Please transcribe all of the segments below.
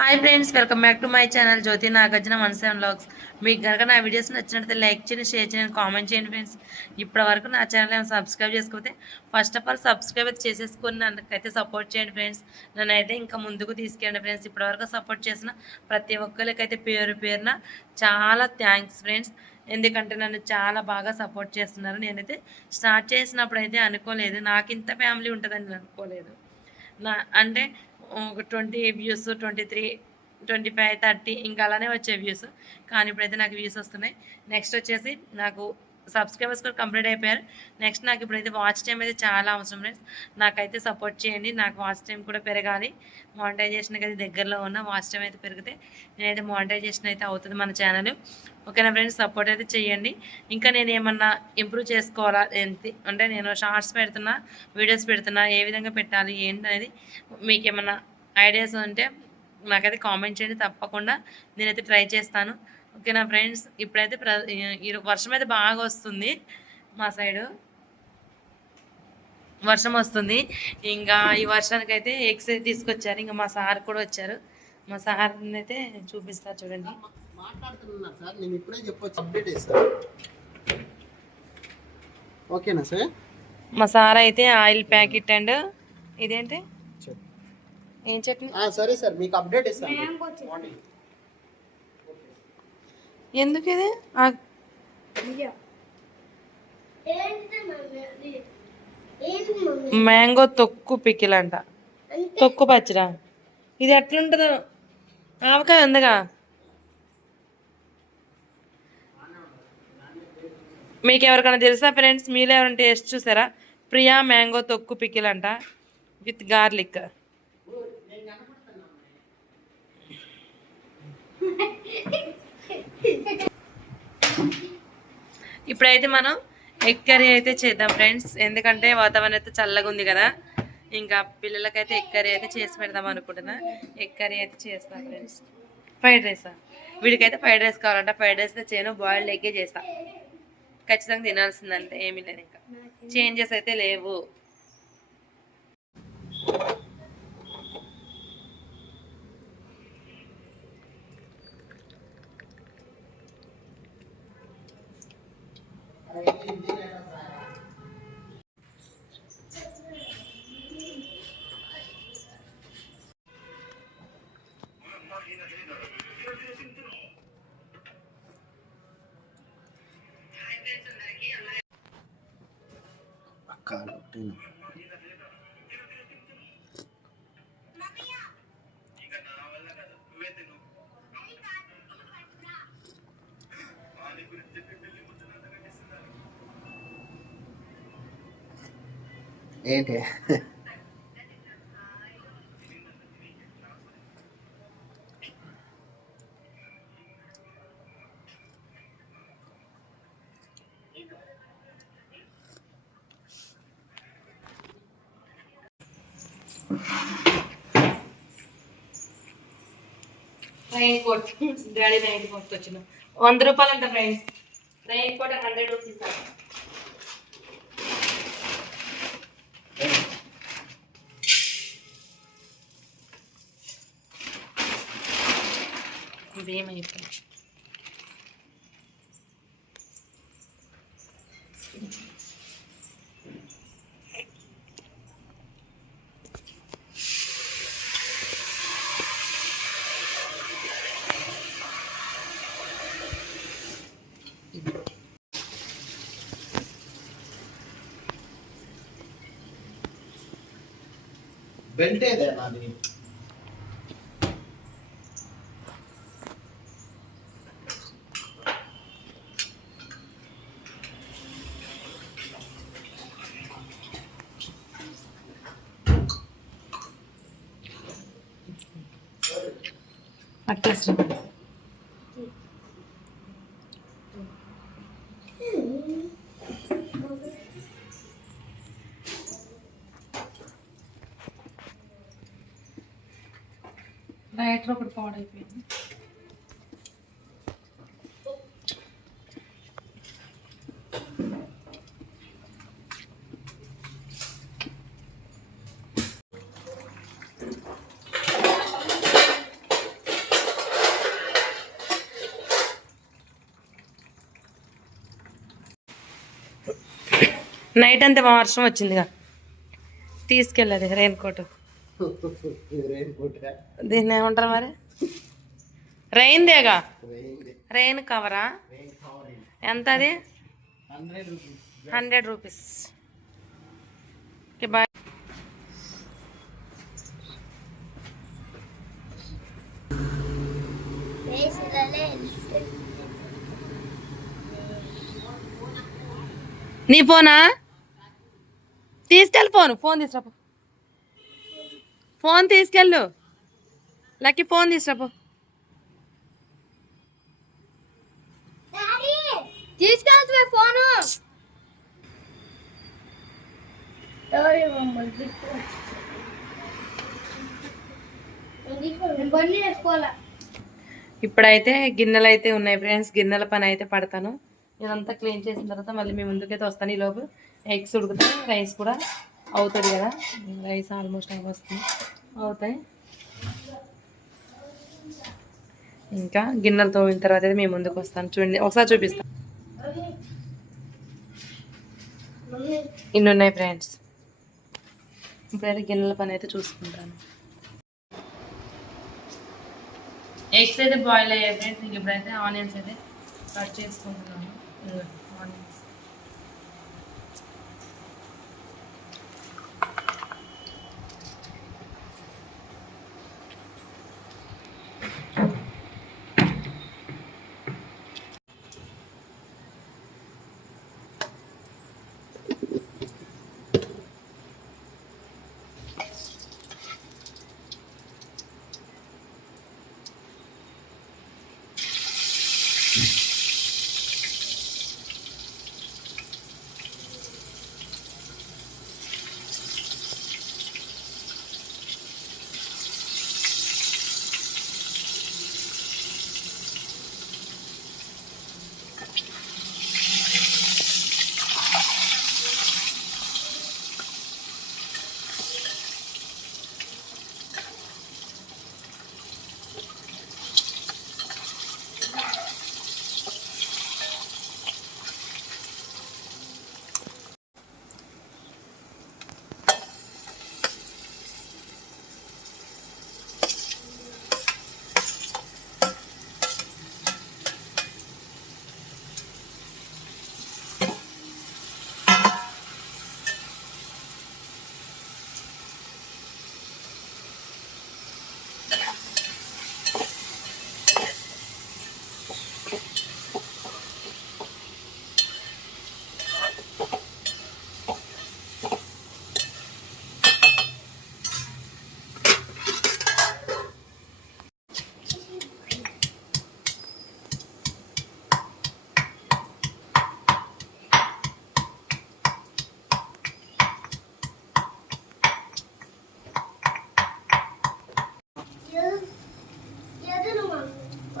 Hi friends welcome back to my channel Jyothi Nagarjuna one seven blogs మీకు కనుక నా videos నచ్చినట్లయితే like చేయండి షేర్ చేయండి కామెంట్ చేయండి ఫ్రెండ్స్. ఇప్పటి వరకు నా ఛానల్ ఏమైనా సబ్స్క్రైబ్ చేసుకోకపోతే ఫస్ట్ ఆఫ్ ఆల్ సబ్స్క్రైబ్ అయితే చేసేసుకొని నన్నకైతే సపోర్ట్ చేయండి ఫ్రెండ్స్. నన్ను అయితే ఇంకా ముందుకు తీసుకెళ్ళండి ఫ్రెండ్స్. ఇప్పటివరకు సపోర్ట్ చేసిన ప్రతి ఒక్కరికైతే పేరు పేరున చాలా థ్యాంక్స్ ఫ్రెండ్స్. ఎందుకంటే నన్ను చాలా బాగా సపోర్ట్ చేస్తున్నారు. నేనైతే స్టార్ట్ చేసినప్పుడు అయితే అనుకోలేదు. నాకు ఇంత ఫ్యామిలీ ఉంటుందని నేను అనుకోలేదు. నా అంటే twenty views twenty three twenty five thirty ఇంకా అలానే వచ్చే వ్యూస్. కానీ ఇప్పుడైతే నాకు వ్యూస్ వస్తున్నాయి. నెక్స్ట్ వచ్చేసి నాకు సబ్స్క్రైబర్స్ కూడా కంప్లీట్ అయిపోయారు. నెక్స్ట్ నాకు ఇప్పుడైతే వాచ్ టైం అయితే చాలా అవసరం ఫ్రెండ్స్ నాకైతే సపోర్ట్ చేయండి. నాకు వాచ్ టైం కూడా పెరగాలి. మానిటైజేషన్కి అయితే దగ్గరలో ఉన్న వాచ్ టైం అయితే పెరిగితే నేనైతే మానిటైజేషన్ అయితే అవుతుంది మన ఛానల్ ఓకేనా ఫ్రెండ్స్ సపోర్ట్ అయితే చేయండి. ఇంకా నేను ఏమన్నా ఇంప్రూవ్ చేసుకోవాలా? ఎంత అంటే నేను షార్ట్స్ పెడుతున్నా వీడియోస్ పెడుతున్నా ఏ విధంగా పెట్టాలి? ఏంటి అనేది మీకు ఏమన్నా ఐడియాస్ ఉంటే నాకైతే కామెంట్ చేయండి. తప్పకుండా నేనైతే ట్రై చేస్తాను. ఓకేనా ఫ్రెండ్స్? ఇప్పుడైతే ప్ర ఈ వర్షం అయితే బాగా వస్తుంది మా సైడు. వర్షం వస్తుంది. ఇంకా ఈ వర్షానికి అయితే ఎగ్స్ తీసుకొచ్చారు. ఇంకా మా సార్ కూడా వచ్చారు. మా సార్ అయితే చూపిస్తారు చూడండి మాట్లాడుతున్నా సార్. నేను ఇప్పుడే చెప్పొచ్చు. అప్డేట్ సార్ ఓకేనా సార్? మా సార్ అయితే ఆయిల్ ప్యాకెట్ అండ్ ఇదేంటి? ఏం చట్నీ? ఆ, సరే సార్. మీకు అప్డేట్ ఇస్తాను ఎందుకు ఇది? మ్యాంగో తొక్కు పికిల్ అంట? తొక్కు పచ్చడా? ఇది ఎట్లుంటుందో? ఆవకాయ ఉందిగా? మీకు ఎవరికైనా తెలుసా ఫ్రెండ్స్? మీలో ఎవరైనా టేస్ట్ చూసారా? ప్రియా మ్యాంగో తొక్కు పికిల్ అంట విత్ గార్లిక్. ఇప్పుడైతే మనం ఎగ్ కర్రీ అయితే చేద్దాం ఫ్రెండ్స్. ఎందుకంటే వాతావరణం అయితే చల్లగా ఉంది కదా. ఇంకా పిల్లలకైతే ఎగ్ కర్రీ అయితే చేసి పెడదాం అనుకుంటున్నా. ఎగ్ కర్రీ అయితే చేస్తాం ఫ్రెండ్స్. ఫ్రైడ్ రైసా? వీడికైతే ఫ్రైడ్ రైస్ కావాలంట. ఫ్రైడ్ రైస్ అయితే చేయను. బాయిల్డ్ ఎగ్గే చేస్తాను ఖచ్చితంగా తినాల్సిందంటే ఏమీ లేదు ఇంకా. చేంజెస్ అయితే లేవు కాలు ఒకటి. ఏంటి? Rain coat daddy rain coat వచ్చిన వంద రూపాయలు అంట friends rain coat hundred rupees cream बेल्टे ना नहीं పట్టేసిన లైటర్ ఒకటి పాడైపోయింది. నైట్ అంతే మా వర్షం వచ్చిందిగా. తీసుకెళ్ళాలి రెయిన్ కోట్ రెయిన్ కోట్ దీన్ని ఏమంటారు మరి? రెయిన్ దేగా రెయిన్ కవరా ఎంత అది? Hundred rupees hundred rupees okay bye నీ ఫోనా? తీసుకెళ్ళి ఫోన్ ఫోన్ తీసుకురాపో. ఫోన్ తీసుకెళ్ళు. లక్కీ ఫోన్ తీసుకురాపో. తీసుకెళ్తున్నా ఫోను. ఇప్పుడైతే గిన్నెలు అయితే ఉన్నాయి ఫ్రెండ్స్ గిన్నెల పని అయితే పడతాను. ఇదంతా క్లీన్ చేసిన తర్వాత మళ్ళీ మీ ముందుకైతే వస్తాను ఈ లోపు. ఎగ్స్ ఉడుకుతాయి రైస్ కూడా అవుతుంది కదా. రైస్ ఆల్మోస్ట్ అవి వస్తుంది అవుతాయి. ఇంకా గిన్నెలు తోమిన తర్వాత అయితే మీ ముందుకు వస్తాను. చూడండి ఒకసారి చూపిస్తాను. ఇన్ని ఉన్నాయి ఫ్రెండ్స్ ఇప్పుడైతే గిన్నెల పని అయితే చూసుకుంటాను. ఎగ్స్ అయితే బాయిల్ అయ్యాయి ఫ్రెండ్స్ ఇంక ఇప్పుడైతే ఆనియన్స్ అయితే కట్ చేసుకుంటున్నాను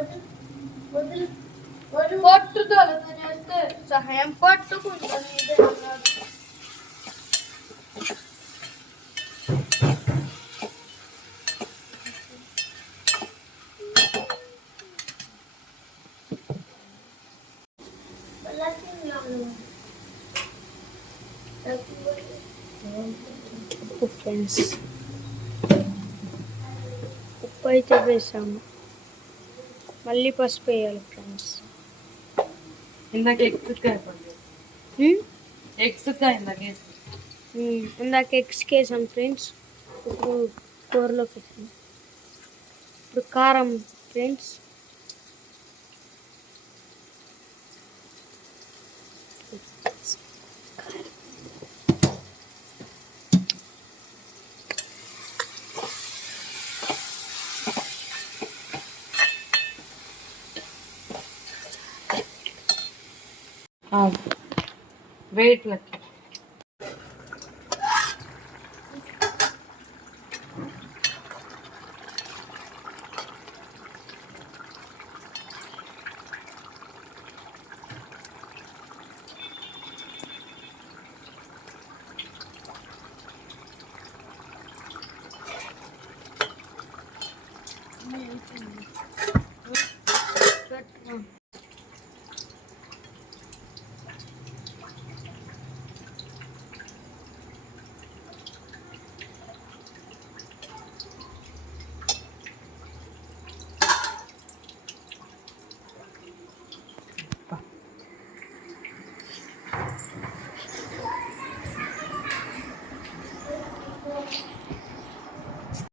ఆనియన్స్ పట్టుదలతో చేస్తే సహాయం పట్టుకుంటాను ఇదే అన్నాడు. ఫ్రెండ్స్ ఉప్పు అయితే వేసాము మళ్ళీ పసుపు వేయాలి ఫ్రెండ్స్. ఇందాక ఎగ్స్ ఎగ్స్ ఇందాక ఎగ్స్కి వేసాం ఫ్రెండ్స్. ఇప్పుడు కూరలోకి వేసాం ఇప్పుడు కారం ఫ్రెండ్స్. వెయిట్ లెక్క